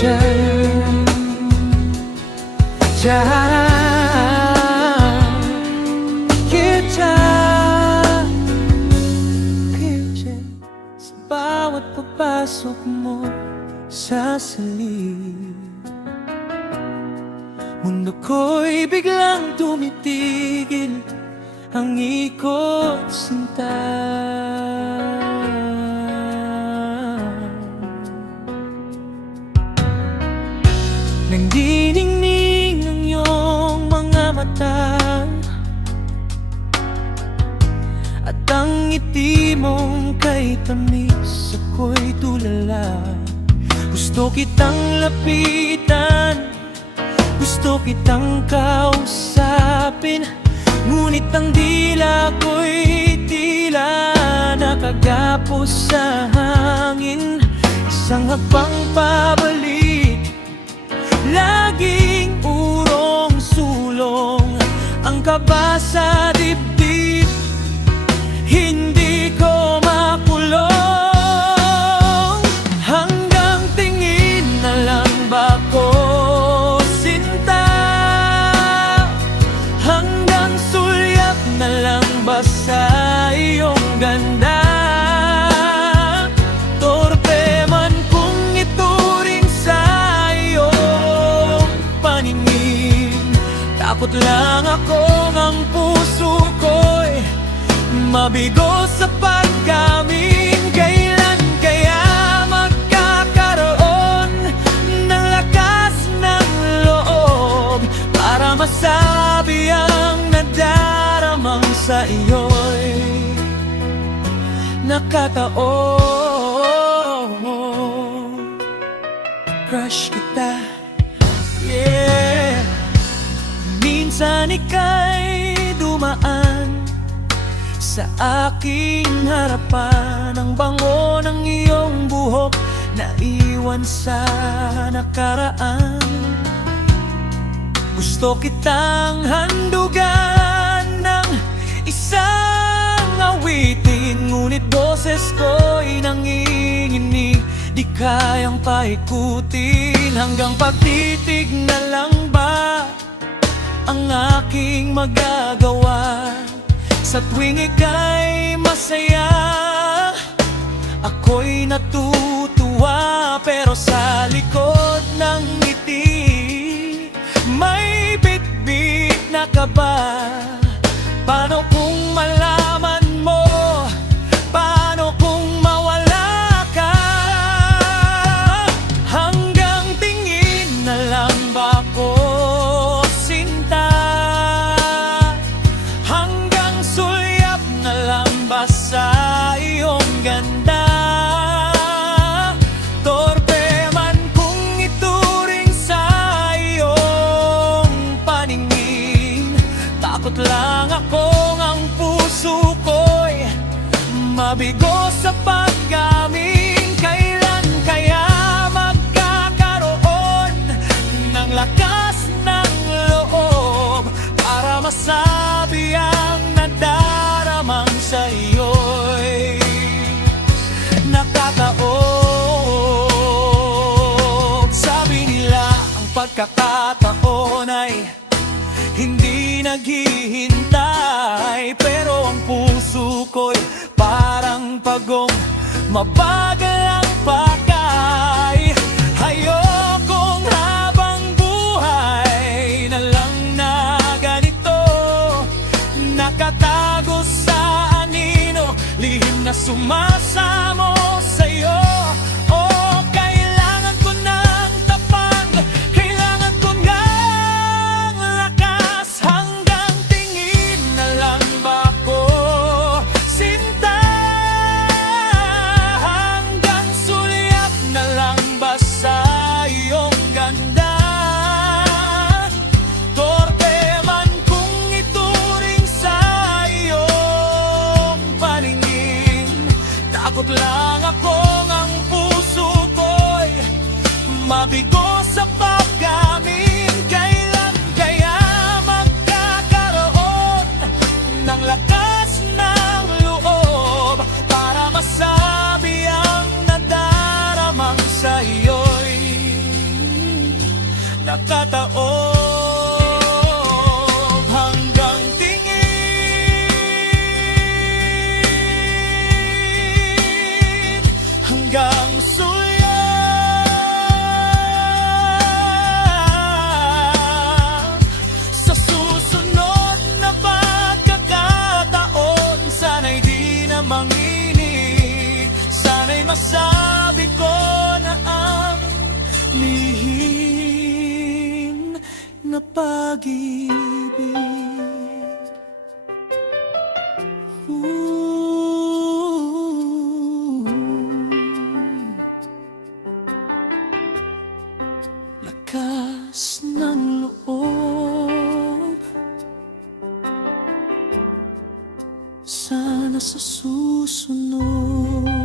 Diyan, kita, sa bawat papasok mo sa silid. Mundo ko'y biglang tumitigil, ang ikot sinta. Nangdiningning ang iyong mga mata, at ang ngiti mong kay tamis ako'y tulala. Gusto kitang lapitan, gusto kitang kausapin, ngunit ang dila ko'y tila nakagapos sa hangin. Isang hakbang pabalik, laging urong-sulong ang kaba sa dibdib, hindi ko makulong. Hanggang tingin na lang ba ko sinta, hanggang sulyap na lang ba sa iyong ganda. Torpe man kung ituring sa iyong paningin, takot lang akong ang puso ko'y mabigo sa pagkamin. Kailan kaya magkakaroon ng lakas ng loob para masabi ang nadaramang sa iyo'y nakataon. Crush kita, yeah. Minsan ika'y dumaan sa aking harapan, ang bango ng iyong buhok na iwan sa nakaraan. Gusto kitang handugan ng isang awitin, ngunit boses ko'y nanginginig, di kayang paikutin. Hanggang pagtitig na lang ba ang aking magagawa? Sa tuwing ika'y masaya, ako'y natutuwa. Pero sa likod ng ngiti, may bitbit na kaba. Paano kung malaman mo? Paano kung mawala ka? Hanggang tingin na lang ba ko sinta, hanggang sulyap na lang ba sa iyong ganda? Torpe man kung ituring sa iyong paningin, takot lang akong ang puso ko'y mabigo sa paggamin. Kailan kaya magkakaroon ng lakas ng loob para masabi ang nadaramang sa iyo'y nakataob? Sabi nila ang pagkakataon ay hindi naghihintay, pero ang puso ko'y parang pagong mabagal ang pakay. Ayokong habang buhay na lang na ganito, nakatago sa anino, lihim na sumasamo sa'yo. Oh, kailangan ko ng tapang, kailangan ko ng lakas. Hanggang tingin na lang ba ko sinta, hanggang sulyap na lang ba sa iyong ganda? Torpe man kung ituring sa iyong paningin, takot lang akong ang puso ko'y mabigo sa paggamin. Kailan kaya magkakaroon ng lakas ng loob para masabi ang nadaramang sa iyo'y masabi ko na ang lihim na pag-ibig. Lakas ng loob, sana sa susunod